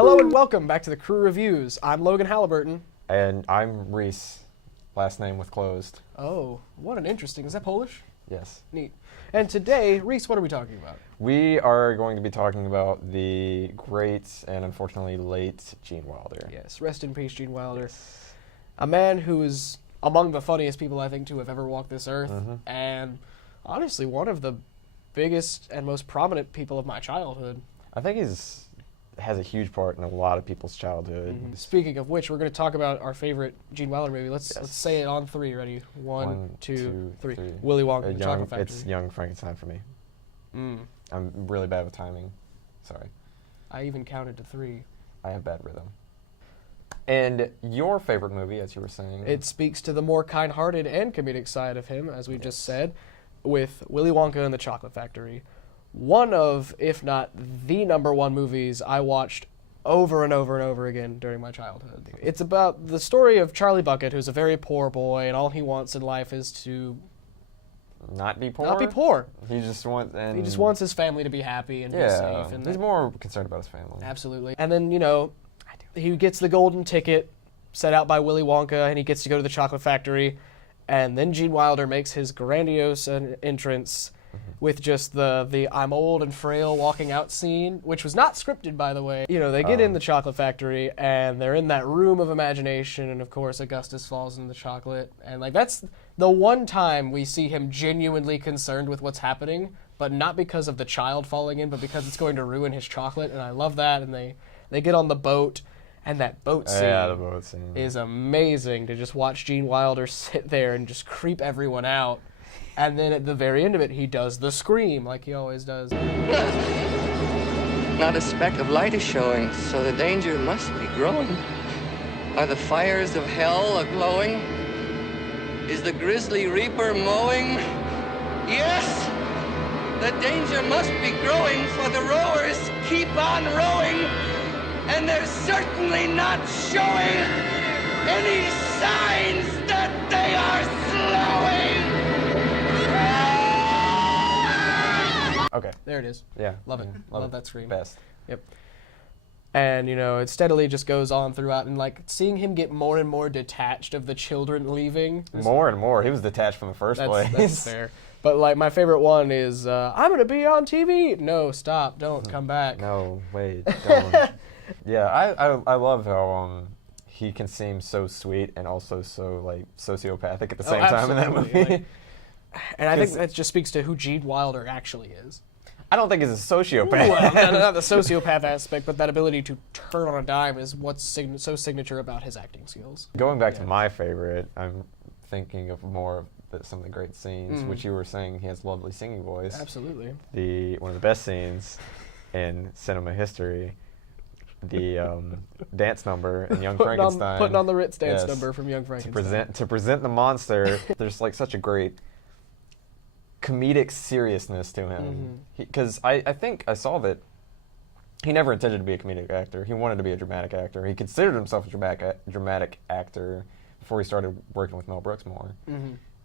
Hello and welcome back to the Crew Reviews. I'm Logan Halliburton. And I'm Reese, last name with closed. Oh, what an interesting, is that Polish? Yes. Neat. And today, Reese, what are we talking about? We are going to be talking about the great and unfortunately late Gene Wilder. Yes, rest in peace, Gene Wilder. Yes. A man who is among the funniest people I think to have ever walked this earth, and honestly one of the biggest and most prominent people of my childhood. I think has a huge part in a lot of people's childhood. Speaking of which, we're going to talk about our favorite Gene Wilder movie. Let's say it on three. Ready? One, two, three. Willy Wonka and the Chocolate Factory. It's Young Frankenstein for me. I'm really bad with timing. Sorry. I even counted to three. I have bad rhythm. And your favorite movie, as you were saying? It speaks to the more kind-hearted and comedic side of him, as we just said, with Willy Wonka and the Chocolate Factory. One of, if not the number one movies I watched over and over and over again during my childhood. It's about the story of Charlie Bucket, who's a very poor boy, and all he wants in life is to not be poor. Not be poor. He just wants his family to be happy and be safe. And he's more concerned about his family. Absolutely. And then, he gets the golden ticket set out by Willy Wonka, and he gets to go to the Chocolate Factory. And then Gene Wilder makes his grandiose entrance with just the I'm old and frail walking out scene, which was not scripted, by the way. They get in the Chocolate Factory, and they're in that room of imagination, and of course Augustus falls in the chocolate. And that's the one time we see him genuinely concerned with what's happening, but not because of the child falling in, but because it's going to ruin his chocolate, and I love that. And they get on the boat, and that boat scene, the boat scene is amazing to just watch Gene Wilder sit there and just creep everyone out. And then at the very end of it, he does the scream like he always does. Not a speck of light is showing, so the danger must be growing. Are the fires of hell a-glowing? Is the grisly reaper mowing? Yes! The danger must be growing, for the rowers keep on rowing, and they're certainly not showing any signs that they are slowing! Okay. There it is. Yeah. Love it. Love that scream. Best. Yep. And, it steadily just goes on throughout, and, seeing him get more and more detached of the children leaving. More and more. He was detached from the first place. That's fair. But, my favorite one is, I'm going to be on TV. No, stop. Don't come back. No, wait. Don't. Yeah, I love how he can seem so sweet and also so, sociopathic at the same time in that movie. And I think that just speaks to who Gene Wilder actually is. I don't think he's a sociopath. Well, not the sociopath aspect, but that ability to turn on a dime is what's so signature about his acting skills. Going back to my favorite, I'm thinking of more of some of the great scenes, which you were saying he has a lovely singing voice. Absolutely. One of the best scenes in cinema history, the dance number in Young Frankenstein. Putting on the Ritz dance number from Young Frankenstein. To present the monster, there's such a great comedic seriousness to him. Because I think I saw that he never intended to be a comedic actor. He wanted to be a dramatic actor. He considered himself a dramatic actor before he started working with Mel Brooks more.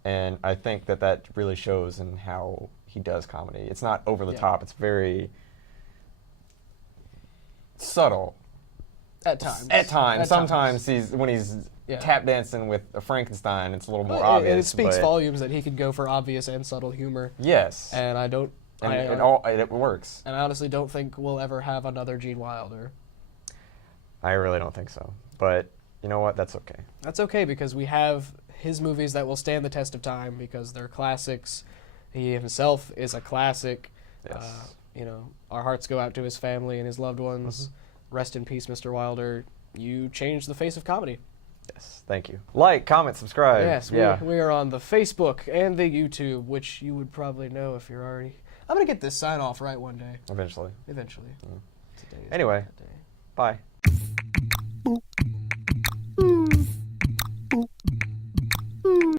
And I think that really shows in how he does comedy. It's not over the top. It's very subtle. At times. Sometimes when he's tap dancing with a Frankenstein, it's a little more obvious. And it speaks volumes that he can go for obvious and subtle humor. Yes. And I don't... it works. And I honestly don't think we'll ever have another Gene Wilder. I really don't think so. But you know what? That's okay. That's okay, because we have his movies that will stand the test of time because they're classics. He himself is a classic. Yes. Our hearts go out to his family and his loved ones. Rest in peace, Mr. Wilder. You changed the face of comedy. Yes, thank you. Like, comment, subscribe. Yes, we are on the Facebook and the YouTube, which you would probably know if you're already... I'm going to get this sign off right one day. Eventually. Eventually. Anyway, bye.